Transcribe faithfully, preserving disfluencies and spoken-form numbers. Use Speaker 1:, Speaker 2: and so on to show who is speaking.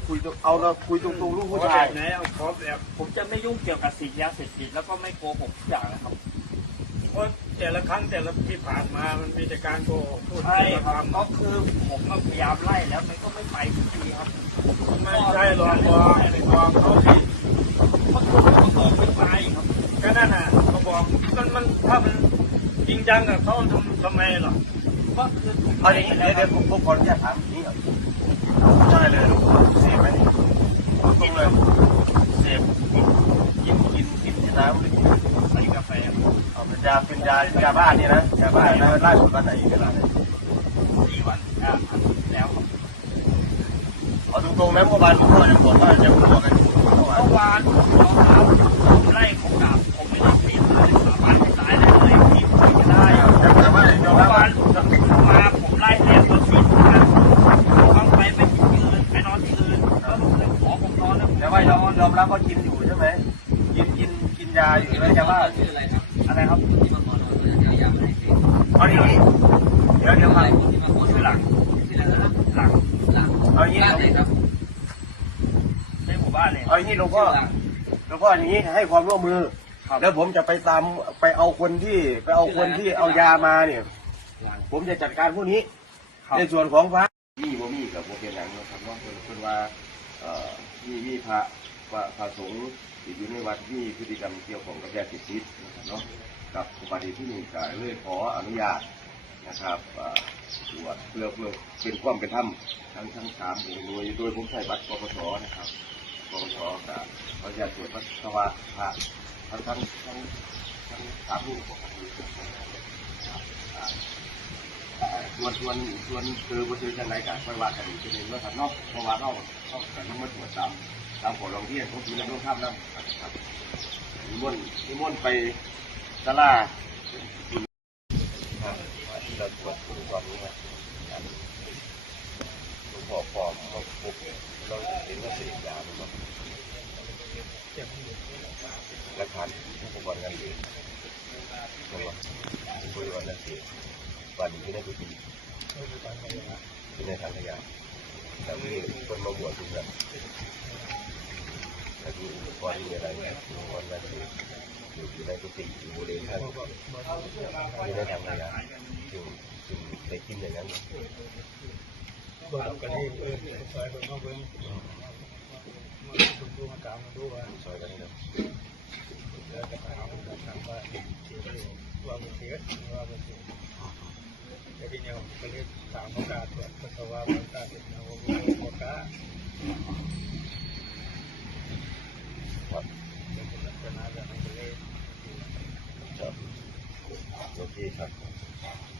Speaker 1: คุยเอาเราคุยตรงๆลูกผู้ชาย
Speaker 2: ไหนเอาขอแบบผมจะไม่ยุ่งเกี่ยวกับสิ่งยาเสพติดแล้วก็ไม่โกหกทุกอย่างนะครับเพราะแต่ละครั้งแต่ละที่ผ่านมามันมีแต่การโกหกพูด
Speaker 3: ใช่
Speaker 2: ค
Speaker 3: ครับก็คือผมพยายามไล่แล้วมันก็ไม่ไปทุกทีครับ
Speaker 2: ำไม่ใช่หรอกบอกบอกเขาสิ
Speaker 3: ก็คือผมก็บอกไม่ไปครับ
Speaker 2: ก็นั่นน่ะเขาบอกมันมันถ้ามันจริงจังกับเขาทำทำไมหรอ
Speaker 3: ก็คือผม
Speaker 1: เอาอย่างนี้เดี๋ยวเดี๋ยวผมผมขออนุญาตถามอย่างนี้ก่อนใช่เลยลูกเสพไหมกินเลยเสพกินกินกินกินน้ำหรือกิน
Speaker 3: ใส่กาแฟ
Speaker 1: เอาเป็นยาเป็นยายาบ้านี่นะยาบ้านะล่าสุดวันไหนเวลาไหน
Speaker 3: สี่วันอ่าแล้วครับ
Speaker 1: เอาตรงๆนะเมื่อวานผมก็ยังบอกว่ายังบอกกันอยู่เมื่อวาน
Speaker 3: เมื่อวานผมเอาผมไล่ผมกลับผมไม่ได้ผิดเลยสาบานให้ตายได้เลยพี่คุยกันได้
Speaker 1: แต่ว่ายอม
Speaker 3: เมื่
Speaker 1: รั
Speaker 3: อบ วา
Speaker 1: ว่าน
Speaker 3: ผมมาผมไล่เรียกคนผิดกันต้องไปไปที่อื่นไปนอนที่อื่นก็เลยขอผมนอนแล้ว
Speaker 1: แต่ว่ายอมยอมรับว่ากินอยู่ใช่ไหมกินกินกินยาอยู่แล้วยาบ้า
Speaker 3: ชื่ออะไรครับ
Speaker 1: อะไรครับ
Speaker 3: ที่มาขอนอนเลยยายาไม่ได้เป็น
Speaker 1: เอาอย่างนี้เดี๋ยวเดี๋ยว
Speaker 3: อะไร
Speaker 1: มา
Speaker 3: ที่มาขอชื่อหลังที่ไหนนะครับหลังหลัง
Speaker 1: เอาอย่างนี้
Speaker 3: บ้านไหนครับในหมู่บ้านเลย
Speaker 1: เอาอย่างนี้หลวงพ่อหลวงพ่ออย่างนี้ให้ความร่วมมือแล้วผมจะไปตามไปเอาคนที่ไปเอาคนที่เอายามาเนี่ย ผมจะจัดการพวกนี้ในส่วนของพระมีบ่มีกับพวกเป็นอย่างนะครับว่าเป็นว่าเอ่อมีมีพระพระพระสงฆ์ที่อยู่ในวัดมีพฤติกรรมเกี่ยวข้องกับยาเสพติดนะครับเนาะกับอุบัติที่นี่ก็เลยขออนุญาตนะครับตรวจเพื่อเพื่อเป็นความเป็นธรรมทั้งทั้งสามหน่วยโดยผมใช้บัตรปปสนะครับปปสก็เขาจะตรวจปัสสาวะพระทั้งทั้งทั้งทั้งสามรูปส่วนส่วนส่วนคือบริษัทจังไรกันไปว่ากันอีกทีนึงว่าครับนอกเพราะว่าเราเราแต่ต้องมาตรวจตามตามขอร้องเรียนของทีมงานข้ามน้ำครับนิมนต์นิมนต์ไปตลาดที่เราตรวจดูความนี้นะหลวงพ่อปลอมเราปลุกเราเห็นว่าเสพยาหรือเปล่าหลักฐานอุปกรณ์งานเรียนใช่ไหมบริวารนักเรียนวันนี้ที่ได้กุฏิที่ในทางขยะแต่มีคนมาบวชทุกอย่างแต่มีอุปกรณ์มีอะไรอุปกรณ์นักเรียนอยู่ในกุฏิอยู่บริเวณท่านที่ได้ทางขยะจึงจึงได้กินอย่างนั้น
Speaker 2: บอกกันนี่เออซอยคนนอกเมืองมาคุณดูมากล่าวมาดูว่า
Speaker 1: ซอยกันนะ
Speaker 2: แล้วจะถามถามว่าเสียประโยชน์ว่าเป็นเสียว่าเป็นเสียแต่ที่เนี่ยก็เลยถามโอกาสตรวจปัสสาวะโอกาสเป็นเอาโอกาส
Speaker 1: ครับ
Speaker 2: เป็นลักษณะแบบนั้นเลย
Speaker 1: ครับโอเคครับ